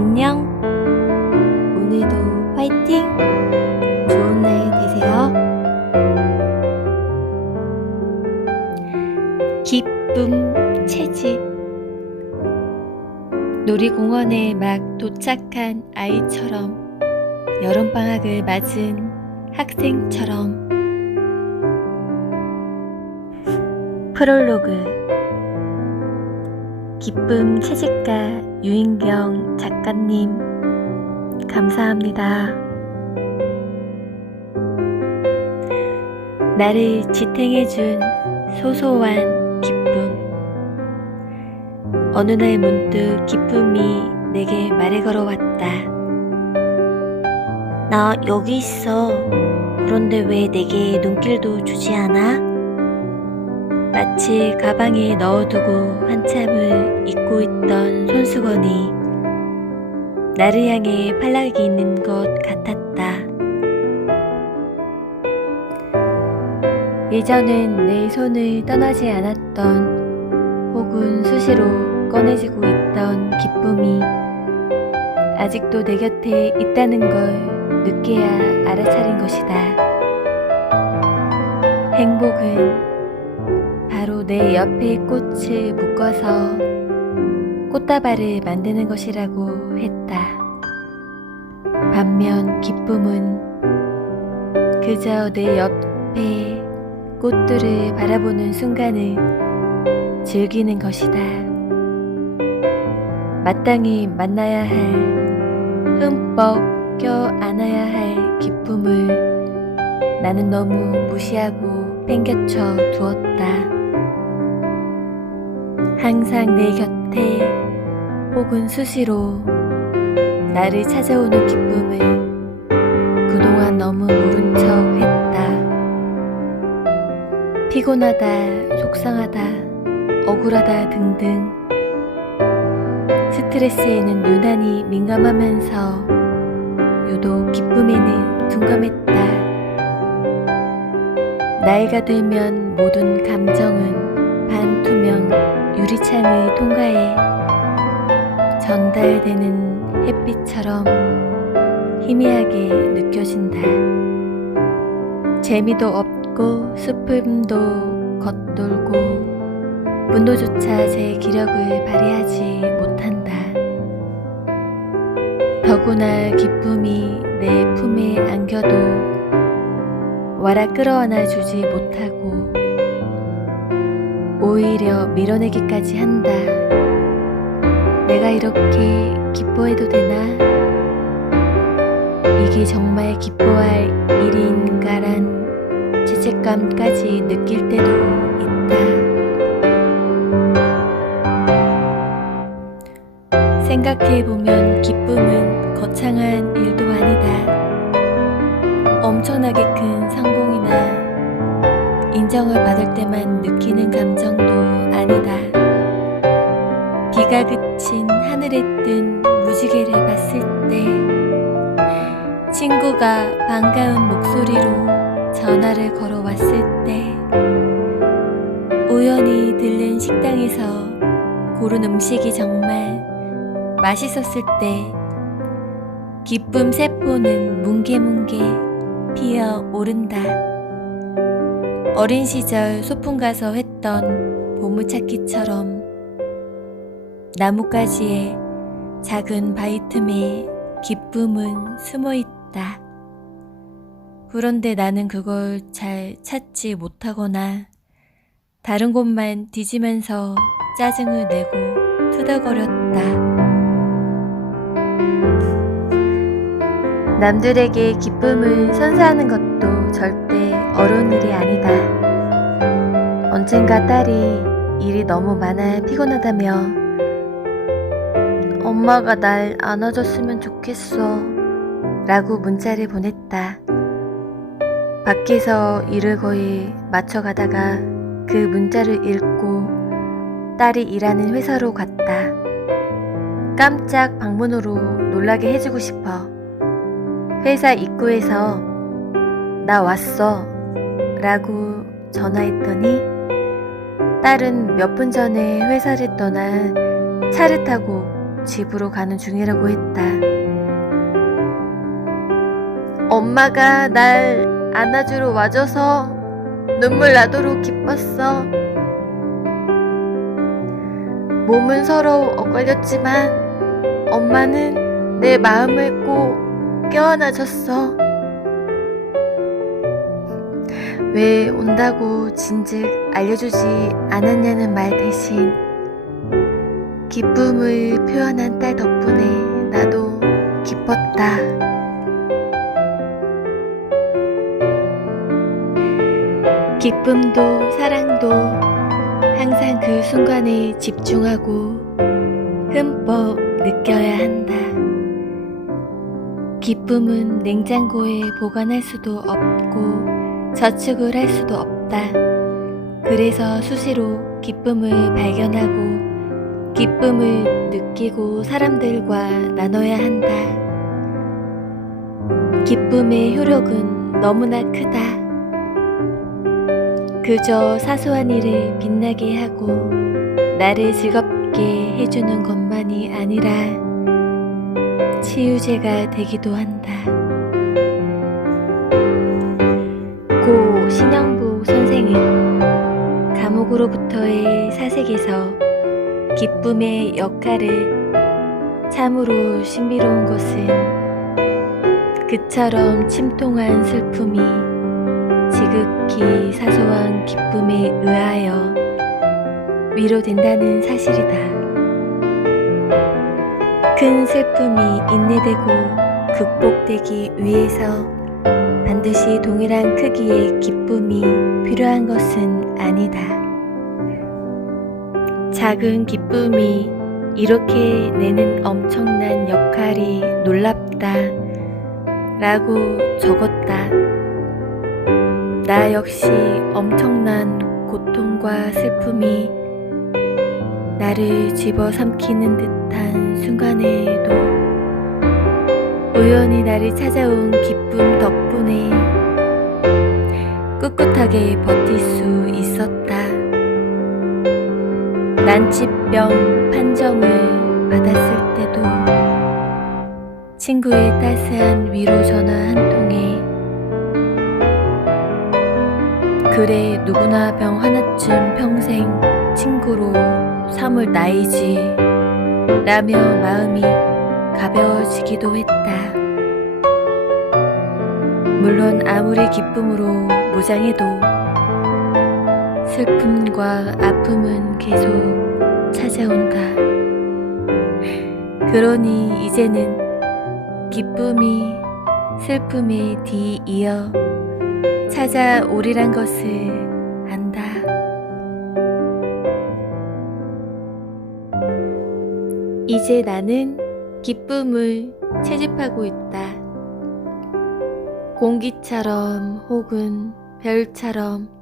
안녕. 오늘도 화이팅! 좋은 날 되세요. 기쁨 채집. 놀이공원에 막 도착한 아이처럼 여름방학을 맞은 학생처럼 프롤로그 기쁨 채집가 유인경 작가님, 감사합니다. 나를 지탱해준 소소한 기쁨. 어느 날 문득 기쁨이 내게 말을 걸어왔다. 나 여기 있어. 그런데 왜 내게 눈길도 주지 않아? 마치 가방에 넣어두고 한참을 잊고 있던 손수건이 나를 향해 팔락이 있는 것 같았다. 예전엔 내 손을 떠나지 않았던 혹은 수시로 꺼내지고 있던 기쁨이 아직도 내 곁에 있다는 걸 늦게야 알아차린 것이다. 행복은 내 옆에 꽃을 묶어서 꽃다발을 만드는 것이라고 했다. 반면 기쁨은 그저 내 옆에 꽃들을 바라보는 순간을 즐기는 것이다. 마땅히 만나야 할 흠뻑 껴안아야 할 기쁨을 나는 너무 무시하고 팽겨쳐 두었다. 항상 내 곁에 혹은 수시로 나를 찾아오는 기쁨을 그동안 너무 모른 척 했다. 피곤하다, 속상하다, 억울하다 등등 스트레스에는 유난히 민감하면서 유독 기쁨에는 둔감했다. 나이가 들면 모든 감정은 반투명 유리창을 통과해 전달되는 햇빛처럼 희미하게 느껴진다. 재미도 없고 슬픔도 겉돌고 분노조차 제 기력을 발휘하지 못한다. 더구나 기쁨이 내 품에 안겨도 와라 끌어안아 주지 못하고 오히려 밀어내기까지 한다. 내가 이렇게 기뻐해도 되나? 이게 정말 기뻐할 일인가란 죄책감까지 느낄 때도 있다. 생각해보면 기쁨은 거창한 일도 아니다. 엄청나게 큰 성공이나 인정을 받을 때만 느끼는 감정도 아니다. 비가 그친 하늘에 뜬 무지개를 봤을 때, 친구가 반가운 목소리로 전화를 걸어왔을 때, 우연히 들른 식당에서 고른 음식이 정말 맛있었을 때, 기쁨 세포는 뭉게뭉게 피어 오른다. 어린 시절 소풍 가서 했던 보물찾기처럼 나뭇가지에 작은 바위 틈에 기쁨은 숨어 있다. 그런데 나는 그걸 잘 찾지 못하거나 다른 곳만 뒤지면서 짜증을 내고 투덜거렸다. 남들에게 기쁨을 선사하는 것도 절대 어려운 일이 아니다. 언젠가 딸이 일이 너무 많아 피곤하다며 엄마가 날 안아줬으면 좋겠어 라고 문자를 보냈다. 밖에서 일을 거의 마쳐가다가 그 문자를 읽고 딸이 일하는 회사로 갔다. 깜짝 방문으로 놀라게 해주고 싶어. 회사 입구에서 나 왔어 라고 전화했더니 딸은 몇 분 전에 회사를 떠나 차를 타고 집으로 가는 중이라고 했다. 엄마가 날 안아주러 와줘서 눈물 나도록 기뻤어. 몸은 서로 엇갈렸지만 엄마는 내 마음을 꼭 껴안아줬어. 왜 온다고 진즉 알려주지 않았냐는 말 대신 기쁨을 표현한 딸 덕분에 나도 기뻤다. 기쁨도 사랑도 항상 그 순간에 집중하고 흠뻑 느껴야 한다. 기쁨은 냉장고에 보관할 수도 없고 저축을 할 수도 없다. 그래서 수시로 기쁨을 발견하고 기쁨을 느끼고 사람들과 나눠야 한다. 기쁨의 효력은 너무나 크다. 그저 사소한 일을 빛나게 하고 나를 즐겁게 해주는 것만이 아니라 치유제가 되기도 한다. 감옥으로부터의 사색에서 기쁨의 역할을 참으로 신비로운 것은 그처럼 침통한 슬픔이 지극히 사소한 기쁨에 의하여 위로된다는 사실이다. 큰 슬픔이 인내되고 극복되기 위해서 반드시 동일한 크기의 기쁨이 필요한 것은 아니다. 작은 기쁨이 이렇게 내는 엄청난 역할이 놀랍다. 라고 적었다. 나 역시 엄청난 고통과 슬픔이 나를 집어삼키는 듯한 순간에도 우연히 나를 찾아온 기쁨 덕분에 꿋꿋하게 버틸 수 있었다. 난치병 판정을 받았을 때도 친구의 따스한 위로 전화 한 통에 그래 누구나 병 하나쯤 평생 친구로 삼을 나이지 라며 마음이 가벼워지기도 했다. 물론 아무리 기쁨으로 무장해도 슬픔과 아픔은 계속 찾아온다. 그러니 이제는 기쁨이 슬픔에 뒤이어 찾아오리란 것을 안다. 이제 나는 기쁨을 채집하고 있다. 공기처럼 혹은 별처럼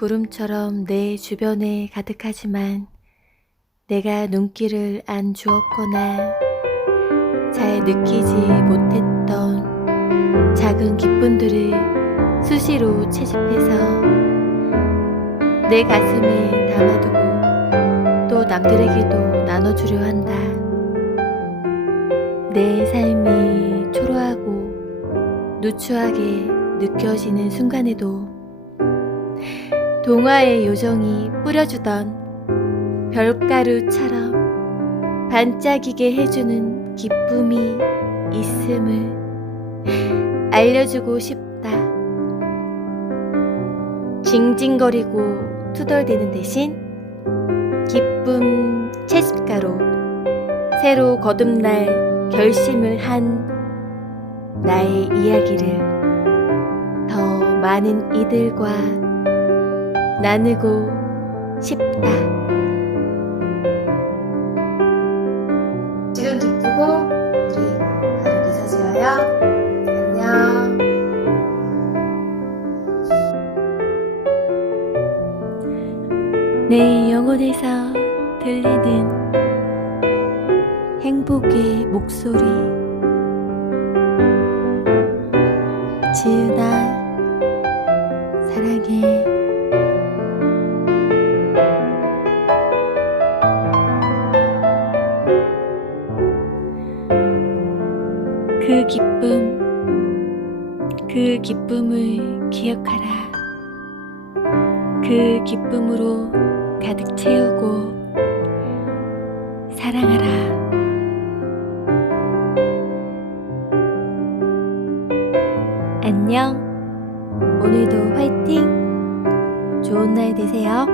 구름처럼 내 주변에 가득하지만 내가 눈길을 안 주었거나 잘 느끼지 못했던 작은 기쁨들을 수시로 채집해서 내 가슴에 담아두고 또 남들에게도 나눠주려 한다. 내 삶이 초라하고 누추하게 느껴지는 순간에도 동화의 요정이 뿌려주던 별가루처럼 반짝이게 해주는 기쁨이 있음을 알려주고 싶다. 징징거리고 투덜대는 대신 기쁨 채집가로 새로 거듭날 결심을 한 나의 이야기를 더 많은 이들과 나누고 싶다. 지금 기쁘고 우리 가족 이 사 지어요. 안녕. 내 영혼에서 들리는 행복의 목소리 지 그 기쁨을 기억하라. 그 기쁨으로 가득 채우고 사랑하라. 안녕. 오늘도 화이팅! 좋은 날 되세요.